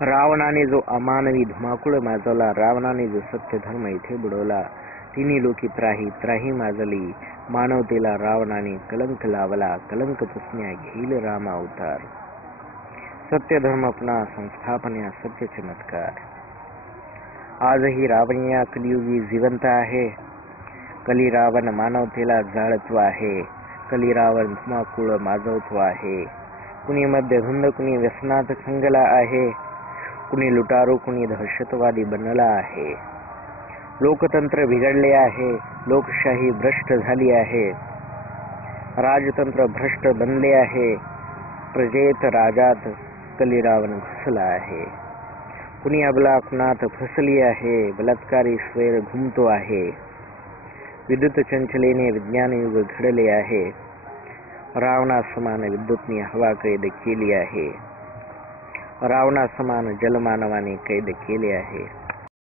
रावणाने जो अमानवी धुमाकूळ माजवला, रावणाने जो सत्य धर्म इथे बुडवला, तिन्ही लोकी त्राही त्राही माजली. मानवतेला रावणाने कलंक लावला, कलंक पुसण्या घेईल राम अवतार. सत्य धर्म पुन्हा संस्थापना, सत्य चमत्कार. आजही रावण या कलियुगी जिवंत आहे. कली रावण मानवतेला जाळतो आहे. कली रावण धुमाकूळ माजवतो आहे. कुणी मध्यधुंद, कुणी व्यसनात खंगला आहे. कुणी लुटारू, कुणी दहशतवादी बनला आहे. लोकतंत्र बिघडले आहे. लोकशाही भ्रष्ट झाली आहे. राजतंत्र भ्रष्ट बनले आहे. प्रजेत राजात कली रावण घुसला आहे. कुणी अबला कुणात फसली आहे. बलात्कारी स्वैर घुमतो आहे. विद्युत चंचलेने विज्ञान युग घडले आहे. रावणा समान विद्युतने हवा कैद केली आहे. रावणा समान जलमानवाने कैद केले आहे.